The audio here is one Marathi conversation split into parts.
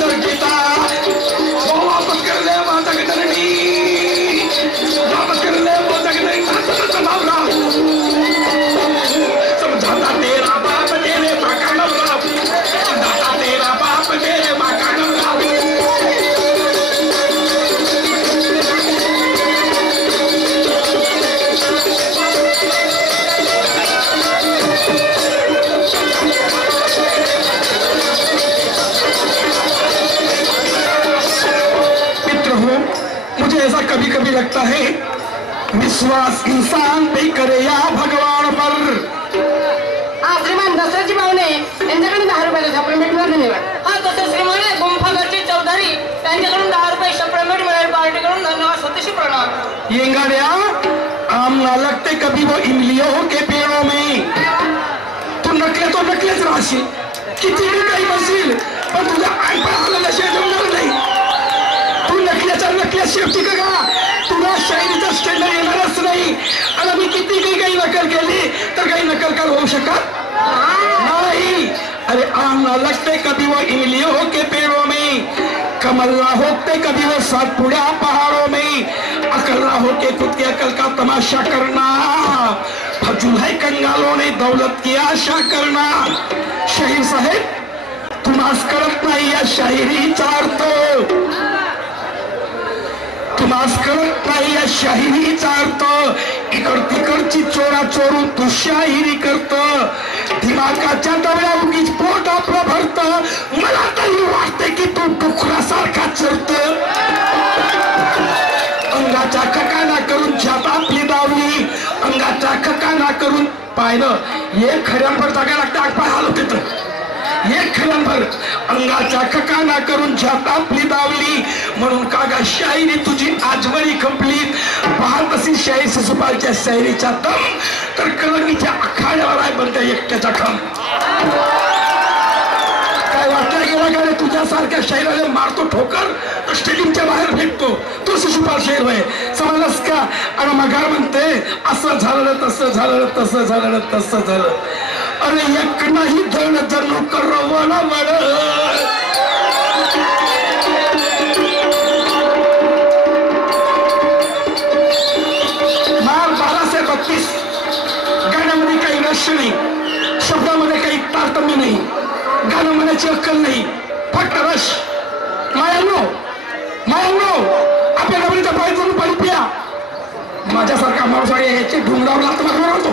दर गीता वो वापस कर ले माता की धरणी वापस कर ले माता की धरणी भावना समझाता तेरा बाप तेरे माँ का नवरा समझाता तेरा बाप तेरे माँ का नवरा ऐसा कभी कभी लगता है विश्वास इंसान पे करे या भगवान पर। श्रीमान दसऱ्याची पाहुणे यांच्याकडून 10 रुपयाला सप्लिमेंट मिळाले। हा तसे श्रीमान गुंफागरचे चौधरी त्यांच्याकडून 10 रुपये सप्लिमेंट मिळाले। पार्टीकडून धन्यवाद सतीशी प्रणाम। येंगाड़िया आम ना लगते कभी वो इमलियों के पेड़ों में तू नकले तो नकलेच राहशील किती काही बसील पण तुझ्या आईपणाला जमणार नाही। नकल्या शेवटी का तुला शायरीचा स्टँडर्ड येणारच नाही। आणि मी किती काही नकल केली तर काही नकल कर होऊ शकत नाही। अरे आम ना लगते कभी वो इमलियों के पेड़ों में कमल ना होते कभी वो सातपुड़ा पहाड़ों में अकल ना होके खुद की अकल का तमाशा करना फजूल है कंगालों ने दौलत की आशा करना। शाहीर साहेब तुम्हास कळत नाही या शाहिरीचा अर्थ तुम्हास कळत नाही या शाहिरीचा अर्थ इकड तिकडची चोरा चोरून तू शाहिरी करत दिमागाच्या दवड्या उगीच पोट आपलं भरत मला तरी वाटते की तू डुकरासारखा चरत अंगाच्या खकाना करून छाता आपली दावली अंगाच्या खकाना करून पाहिलं एक खऱ्यांभर जागा लागते आग पाय हालत येतं एक खऱ्यांभर अंगाच्या खकाना करून छाता आपली दावली म्हणून कागा शायरी तुझी आजवरी कंप्लीट पाहत अशी शाहीर शिशुपालच्या शायरीचा दम तर कलंगीच्या आखाड्यावर आहे बनत्या एकट्याचा खम। काय वाटलं गेला का रे तुझ्यासारख्या शाहिराला मारतो ठोकर तर स्टेडियमच्या बाहेर फेकतो तो शिशुपाल शाहीर होय समजलंस का। आणि मगार म्हणते असं झालं तसं झालं तसं झालं तसं झालं अरे एक नाही धड जणू करवला वड माल 1232 गाण्यामध्ये काही रहस्य नाही शब्दामध्ये काही तारतम्य नाही गाणं म्हणायची अक्कल नाही फक्त रस मायानो आपल्या नवरीचा पाय जाऊन पाणी पिया माझ्यासारखा माणूस याचे ढुंगरावर लात मारणार होतो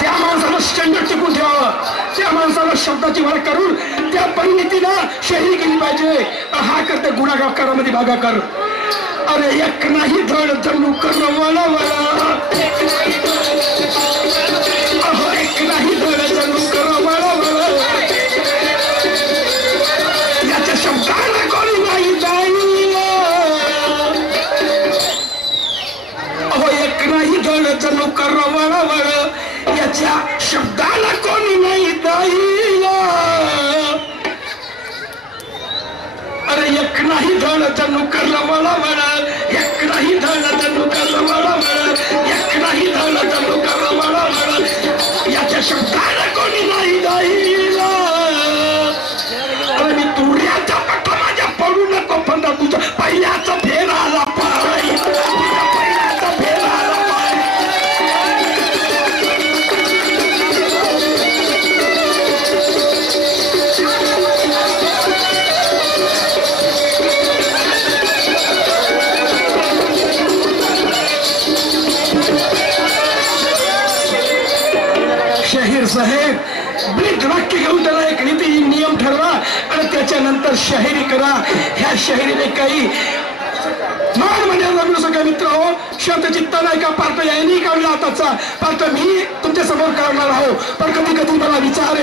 त्या माणसाला स्टँडर्ड टिकून ठेवावं त्या माणसाला शब्दाची भर करून त्या परिणितीनं शाहिरी केली पाहिजे। हा करते गुणाकारामध्ये भागाकार अरे एक नाही धड जणू करवला वळा अहो एक नाही धड जणू करवला वळा याच्या शब्दाला कोणी नाही जाईल अहो एक नाही धड जणू करवला वळा याच्या शब्दाला कोणी नाही जाईल अरे एक नाही धड जणू करवला वळा एक नाही धड जणू करवला वळा एक नाही धड जणू करवला वळा याच्या शब्दाला कोणी नाही जाईल अरे मी तुऱ्याच्या पट्टा माझ्या पडू नको फंदा तुझ्या पहिल्याचा फेर आला पाय पहिल्याचा फेर आला पाय शाहीर साहेब ब्रीद वाक्य घेऊन त्याला एक नीती नियम ठरवा आणि त्याच्यानंतर शाहिरी करा। ह्या शाहिरीने काही मान मर्यादा सगळ्या मित्र हो शांत चित्ता नाही का पार्ट यांनी काढला आताचा पार्ट मी तुमच्या समोर काढणार आहो पण कधी कधी मला विचार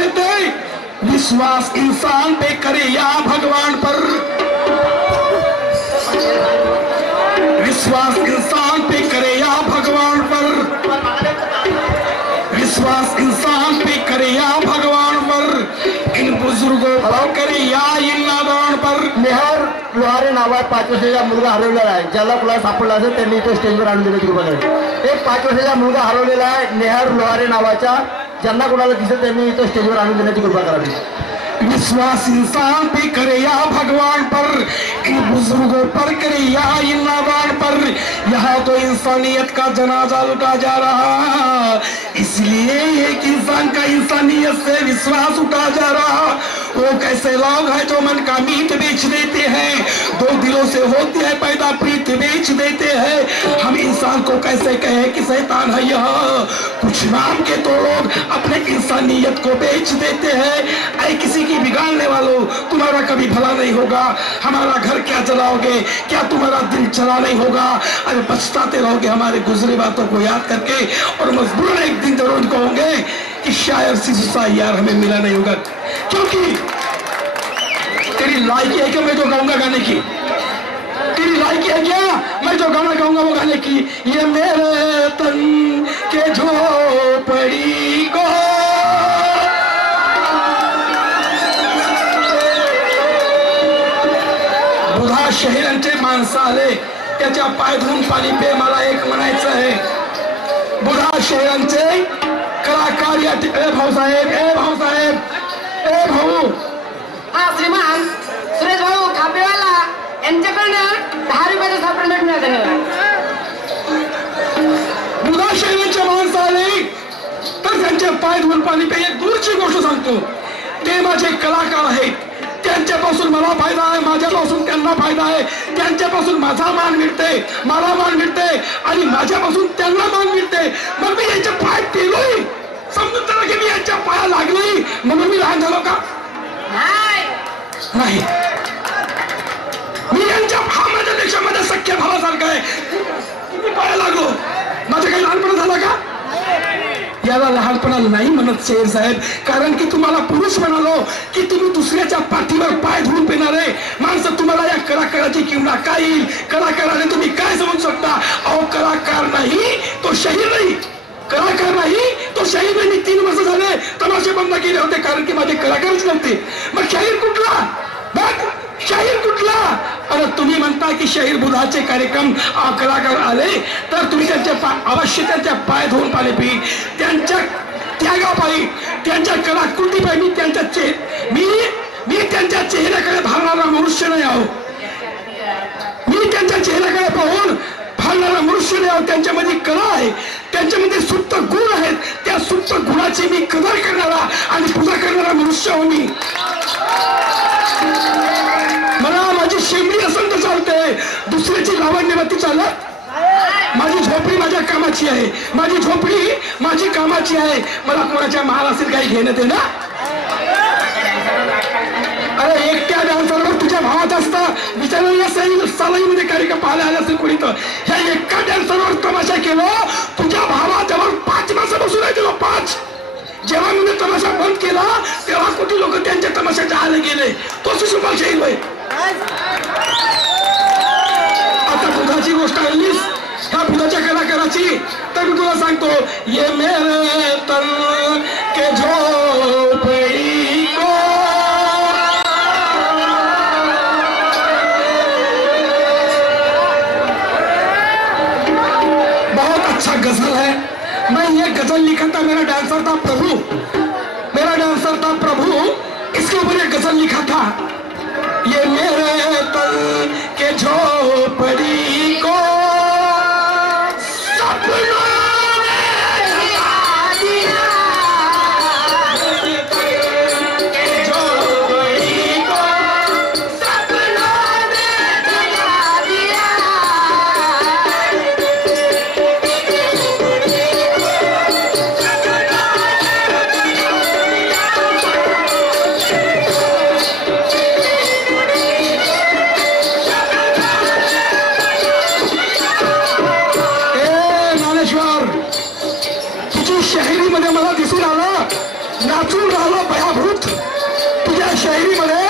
येते विश्वास इंसान पे करे या भगवान पर विश्वास इंसान पे करे या भगवान पर विश्वास इंसान पे करे या भगवान पर इन बुजुर्गों पर करे या इन नादान पर। नेहर लोहारे नावात 5 वर्षाचा मुलगा हरवलेला आहे ज्याला कुणाला सापडला असेल त्यांनी तो स्टेजवर आणून दिलं कृपा करून। एक 5 वर्षाचा मुलगा हरवलेला आहे नेहर लोहारे नावाचा ज्यांना कोणाला दिसत त्यांनी इथं स्टेजवर आणून देण्याची कृपा करावी. विश्वास इंसान पे करे या भगवान पर, इन बुजुर्गों पर करे या इन नादान पर, यहाँ तो इंसानियत का जनाजा लुटा जा रहा, इसलिए एक इंसान का इंसानियत से विश्वास उठा जा रहा. वो कैसे लोग हैं जो मन का मीट बेच देते हैं, दो दिलों से होती है पैदा प्रीत बेच देते हैं. हम इंसान को कैसे कहें कि शैतान है यह, कुछ नाम के तो लोग अपने इंसानियत को बेच देते हैं. ऐ किसी की बिगाड़ने वालों, तुम्हारा कभी भला नहीं होगा. हमारा घर क्या चलाओगे, क्या तुम्हारा दिल चला नहीं होगा. अरे पछताते रहोगे हमारे गुजरे बातों को याद करके, और मजबूरन एक दिन जरूर कहोगे कि शायद सिसुसा यार हमें मिला नहीं होगा. क्योंकि तेरी लायकी है क्या मैं जो गाऊंगा गाने की, तेरी लायकी है क्या मैं जो गाना गाऊंगा वो गाने की. ये मेरे तन के झोपड़ी को बुधा शहरांचे माणसं आले, त्याच्या पाय धुवून पाणी पे. मला एक म्हणायचं आहे, बुधा शहरांचे कलाकार या भाऊसाहेब, ए भाऊसाहेब, ए भाऊ. हा श्रीमान सुरेश भाऊ खापेवाला यांच्याकडनं 10 रुपयाचा सप्लिमेंट मिळाला. बुधा शहरांचे माणसं आले तर त्यांचे पाय धुवून पाणी पे. एक दूरची गोष्ट सांगतो, ते माझे कलाकार आहेत, त्यांच्यापासून मला फायदा आहे, माझ्यापासून त्यांना फायदा आहे. त्यांच्यापासून माझा मान मिळते, मला मान मिळते, आणि माझ्यापासून त्यांना मान मिळते. मग मी यांच्या पाय पेलोय, समजून त्याला की मी यांच्या पाया लागलोय म्हणून मी लहान झालो का? नाही. मी यांच्या हा माझ्यापेक्षा माझ्या सख्या भावासारखा आहे. तुम्ही पाया लागलो, माझं काही लहानपणा झाला का? याला लहानपणा नाही म्हणत शेर साहेब, कारण की तुम्हाला पुरुष म्हणालो की तुम्ही दुसऱ्याच्या पाठीवर पाय धुवून पिणारे माणसं. तुम्हाला या कलाकाराची किंमत काय येईल, कलाकाराने तुम्ही काय समजू शकता? अहो कलाकार नाही तो शहीद नाही, कलाकार नाही तो शहीद नाही. 3 वर्ष झाले तमाशे बंद केले होते कारण की माझे कलाकारच नव्हते. मग शाहीर कुठला, बघ शाहीर कुठला? अरे तुम्ही म्हणता की शाहीर बुधाचे कार्यक्रम कलाकार आले तर तुम्ही त्यांच्या अवश्य त्यांच्या पाय धुवून पाणी पी. त्यांच्या त्यागापायी, त्यांच्या कलाकृतीपायी मी त्यांच्या मी त्यांच्या चेहऱ्याकडे भावणारा मनुष्य नाही आहो. मी त्यांच्या चेहऱ्याकडे पाहून भावणारा मनुष्य नाही आहो. त्यांच्यामध्ये कला आहे, त्यांच्यामध्ये सुप्त गुण आहेत. त्या सुप्त गुणाची मी कदर करणारा आणि पूजा करणारा मनुष्य हो मी. मला माझी शेंबडी असेल तर चालते, दुसऱ्याची लावण्यवती चालत. माझी झोपडी माझ्या कामाची आहे, माझी झोपडी माझी कामाची आहे. मला कोणाच्या महाराष्ट्रात काही घेणं ते ना. अरे एकट्या डान्सरवर तुझ्या भावात असता विचारायला सलाईमध्ये कार्यक्रम पाहायला आले असेल कोणी तर. ह्या एका डान्सरवर तमाशा केला, तुझ्या भावाजवळ 5 माणसं बसून आहे. तेव्हा 5 जेव्हा मी तमाशा बंद केला तेव्हा कुठे लोक त्यांच्या तमाशाच्या आले गेले. तो सुशुभाल शहीद होय. आता बुधाची गोष्ट आलीस, ह्या बुधाच्या कलाकाराची, तर मी तुला सांगतो, ये मेरे तन के झोपड़ी को बहुत अच्छा गजल है. मैं ये गजल लिखा था, मेरा डांसर था प्रभु, इसके ऊपर ये गजल लिखा था. ये मेरे तन के झोपड़ी को सपनों ने जगा दिया, के झोपड़ी को सपनों ने जगा दिया. शाहिरीमध्ये मला दिसून आलं, नाचून राहिलो भयाभूत. तुझ्या शाहिरीमध्ये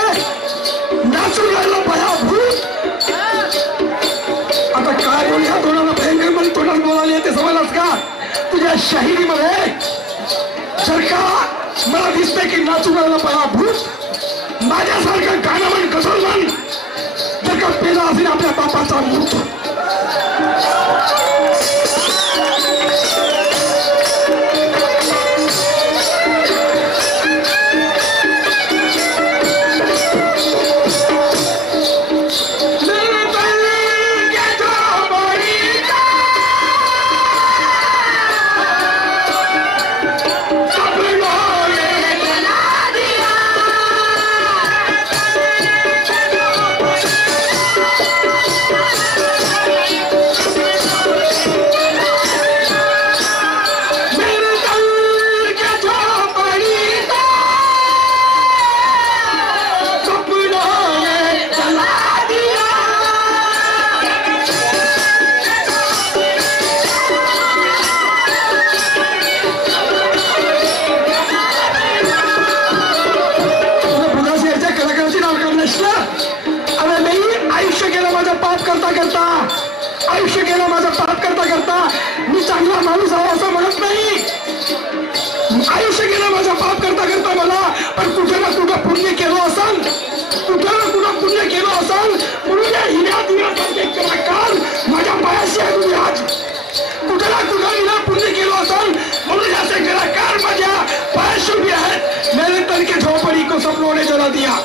नाचून राहिलो भयाभूत. आता काय बोल, ह्या तोंडाला भयंकर मध्ये तोंडात बोलायला ते समजलास का? तुझ्या शाहिरीमध्ये जर का मला दिसतंय की नाचून राहिलो भयाभूत, माझ्यासारखं गाणं म्हण, गझल म्हण, जर का पेला असेल आपल्या बापाचा मूठ. करता आयुष्य गेलं माझं पाप करता करता मी चांगला माणूस आहे असं म्हणत नाही. आयुष्य गेलं माझं पाप करता करता मला पण कुठे ना कुठं पुण्य केलं असेल, कुठे ना कुठं पुण्य केलं असेल म्हणून या हिऱ्या दिव्यासारखे कलाकार माझ्या पायाशी आहे. आज कुठे ना कुठं हिला पुण्य केलं असेल म्हणून असे कलाकार माझ्या पायाशी उभे आहेत. मेरे तन के झोपड़ी को सपनों ने जला दिया.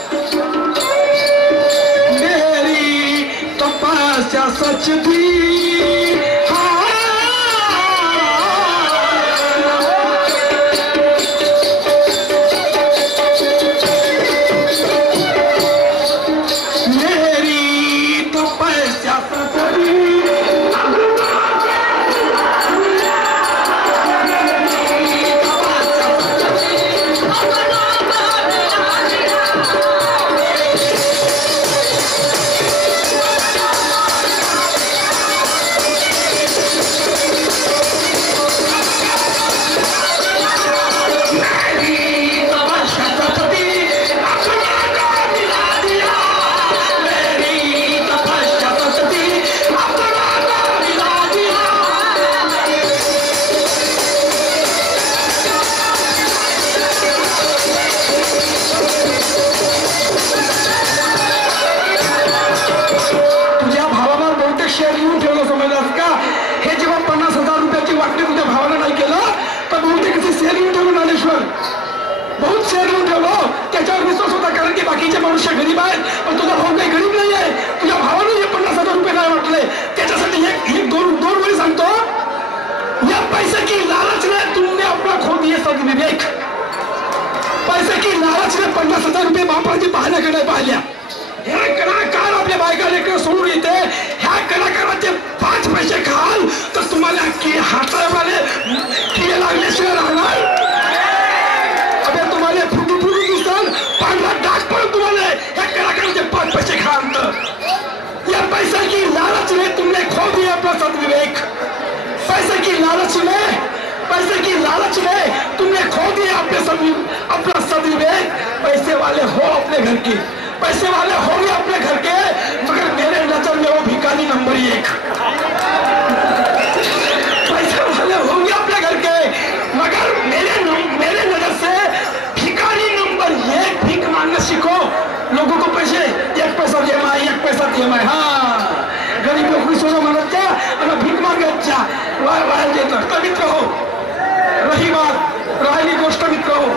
मेरी तपस्या सच थी बाकीचे मनुष्य गरीब आहेत पण तुझा भाऊ काही गरीब नाही आहे. तुझ्या भावाने 50,000 रुपये नाही वाटले त्याच्यासाठी एक दोन वेळी सांगतो. या पैसे की लालच में तुमने अपना खो दिए सद्विवेक. पैसे की लालच में 50,000 रुपये बापाची पाहण्याकडे पाहिल्या. ह्या कलाकार आपल्या बायका लेकर सोडून येते. ह्या कलाकाराचे 5 पैसे खाल तर तुम्हाला हातावाले किडे लागल्याशिवाय राहणार. तुम्हाला फुटू दिसल पांढरा डाग पण तुम्हाला या कलाकाराचे 5 पैसे खाल. या पैसे की लालच में तुमने खो दिया अपना सद्विवेक. पैसे की लालच में तुमने खो दिया अपना सद्विवेक. पैसे वाले हो अपने घर की, पैसे वाले हो गए अपने घर के, मगर मेरे नजर में वो भिखारी नंबर 1. पैसे वाले हो गए अपने घर के मगर मेरे नजर से भिखारी नंबर 1. भीख मांगना सीखो. लोगों को पैसे 1 पैसा दे माय 1 पैसा दे माय. हाँ गरीब लोग सोना मानत जा आणि भीक मागत जा. वाया देतात. तर मित्र हो, राहिली गोष्ट मित्र हो,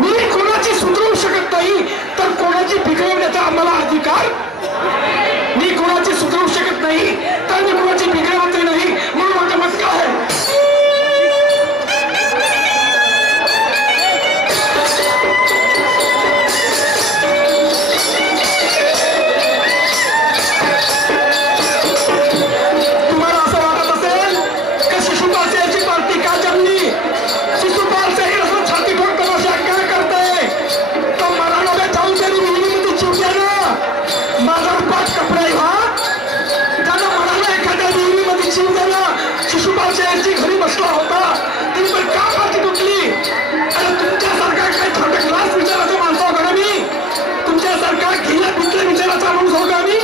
मी कोणाची सुधरवू शकत नाही तर कोणाची बिघडवण्याचा आम्हाला अधिकार. मी कोणाची सुधरवू शकत नाही तर मी कोणाची बिघडवत नाही. म्हणून माझं मत काय आहे, घरी बसला होता ती पण का पाठी तुटली. आणि तुमच्यासारखा काय थर्ड क्लास विचाराचा माणूस हो का मी, तुमच्यासारखा घिला पिटल्या विचाराचा माणूस हो का मी.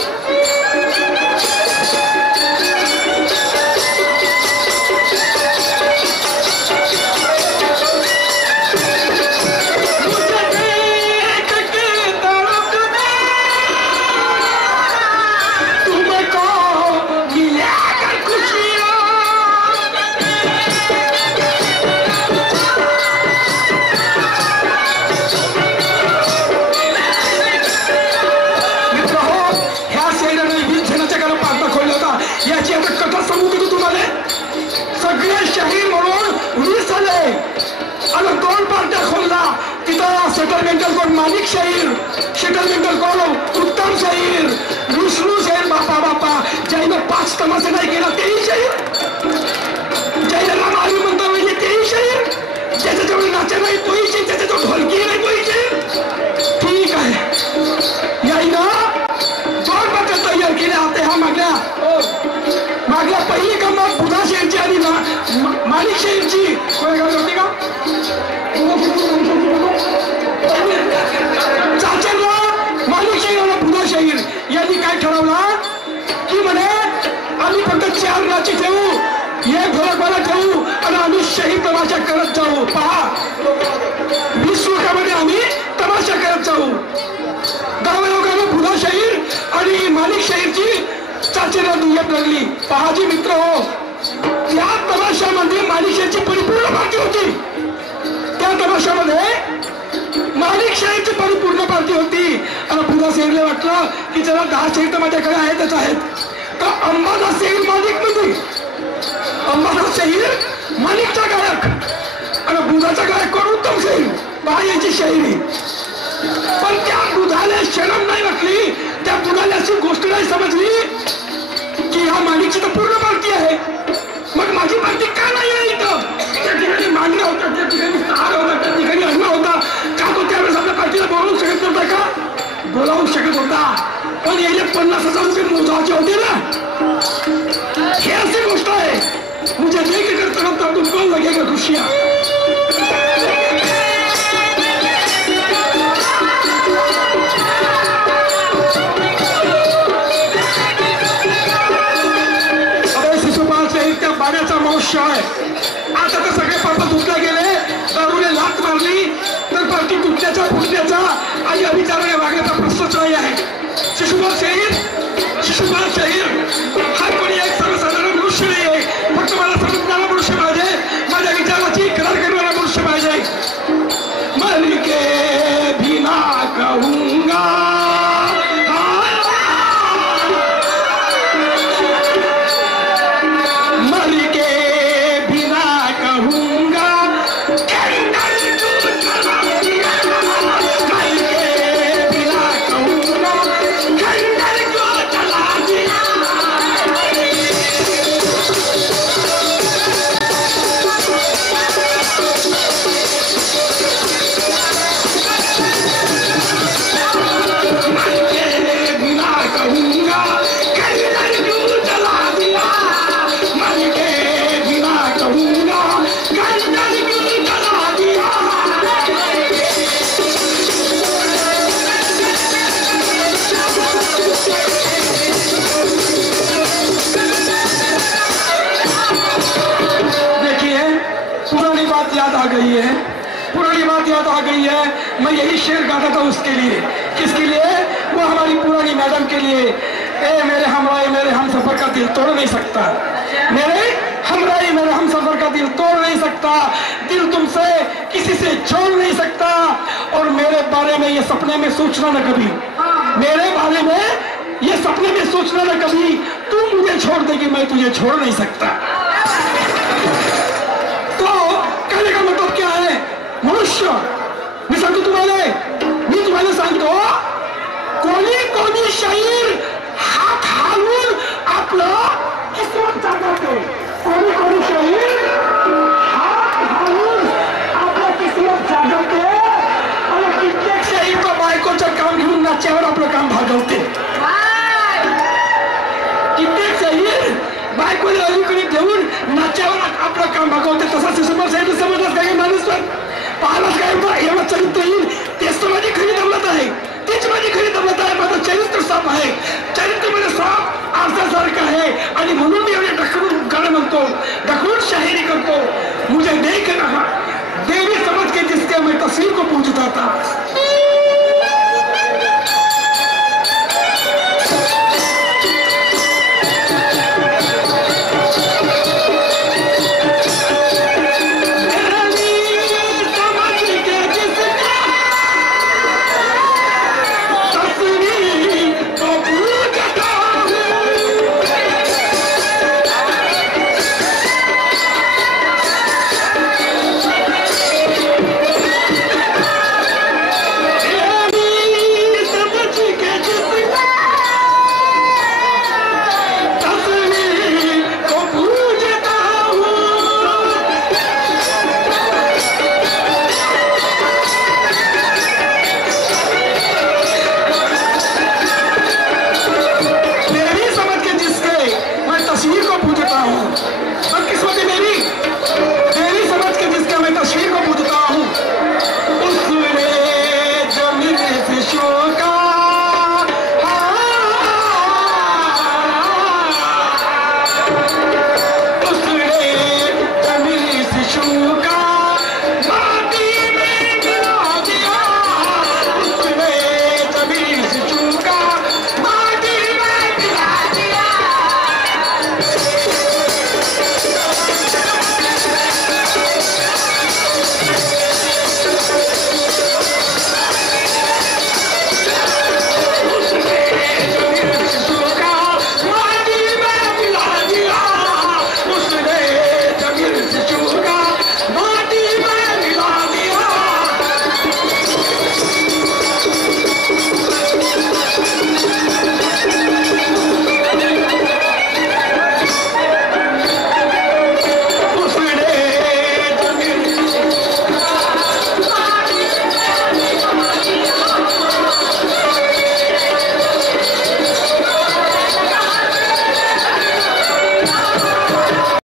सेटलमेंटल कोण माणिक शाहीर, सेटलमेंटल कोण उत्तम शाहीर, विष्णू शाहीर. बापा ज्यानं 5 तमाशे नाही केला तेही शाहीर, ज्याला मालू म्हणता म्हणजे तेही शाहीर, ज्याच्याजवळ नाचे नाही तोही शाहीर, ज्याच्याजवळ ढोलकी नाही तोही शाहीर. ठीक आहे, याईनं 2 पत्र तयार केले होते. हा मागल्या पहिली कमाल बुधा शाहीरची आणि माणिक शाहीरची होती का. चाचरला माणिक शाहीर आणि बुधा शाहीर या चार नाची ठेवू, एक ढोलकवाला ठेवू आणि आम्ही शहीद तमाशा करत जाऊ. पहा, 20 लोकांमध्ये आम्ही तमाशा करत जाऊ. 10 लोकांना बुधा शाहीर आणि मालिक शाहीरची चाचेला दुय्यम लागली. पहा जी मित्र हो, त्या तमाशामध्ये मालिक शाहीरची परिपूर्ण पार्टी होती. त्या तमाशामध्ये मालिक शाहीरची परिपूर्ण पार्टी होती. आणि बुधा शाहीरला वाटलं की जरा 10 शाहीर तर माझ्याकडे आहेतच आहेत, तर अंबादास शाहीर मालिक मध्ये, अंबादास शाहीर मालिकचा गायक आणि बुधाचा गायक कोण? उत्तम शाहीर. पहा याची शाहिरी. पण त्या बुधाला शरम नाही वाटली, त्या बुधाला अशी गोष्ट नाही समजली की ह्या मालिकची तर पूर्ण पार्टी आहे, मग माझी पार्टी का नाही आहे इथं? त्या ठिकाणी मांडला होता, त्या ठिकाणी हार होता, त्या ठिकाणी अन्न होता. का तो त्यावेळेस आपल्या पार्टीला बोलावू शकत नव्हता का? बोलावू शकत होता, पण यायला 50,000 रुपये मोजायचे होते ना. हे अशी गोष्ट आहे. मुझे देख कर तरफ तब तुमको लगेगा खुशियां. पाण्याचा मौष्य आहे. आता तर सगळे पाप धुतले गेले, दारूने लात मारली तर पार्टी तुटण्याचा फुटण्याचा आणि अभिचाराने वागण्याचा प्रश्नच नाही आहे. शिशुपाल शाहीर हा कोणी एक सर्वसाधारण मनुष्य नाही आहे. फक्त मला समजणारा मनुष्य पाहिजे, माझ्या विचाराची करार करणारा मनुष्य पाहिजे. मर के भी ना कहूंगा, पुरानी बात याद आ गई है. मैं यही शेर गाता था उसके लिए. किसके लिए? वो हमारी पुरानी मैडम के लिए. ए मेरे हमराई मेरे हम सफर का दिल तोड़ नहीं सकता, मेरे हमराई मेरे हम सफर का दिल तोड़ नहीं सकता, दिल तुमसे किसी से जोड़ नहीं सकता. और मेरे बारे में ये सपने में सोचना न कभी, मेरे बारे में ये सपने में सोचना न कभी, तू मुझे छोड़ देगी मैं तुझे छोड़ नहीं सकता. कहने का मतलब क्या है? मनुष्य, मी सांगतो तुम्हाला सांगतो, कोणी शाहीर हात हालून आपलं किस्मत जागवते. कोणी शाहीर हात हालून आपलं किस्मत जागवते आणि कित्येक शाहीर तो बायकोचं काम घेऊन नाच्यावर आपलं काम भागवते. कित्येक शाहीर बायकोला अलीकडे घेऊन नाच्यावर आपलं काम भागवते. तसा शिशुपाल शाहीर समजलाच काही माणूस पाहिलाच काय एवढं चरित्र येईल. तेच तर माझी खरी दौलत आहे, तीच माझी खरी दौलत आहे. माझं चरित्र साफ आहे.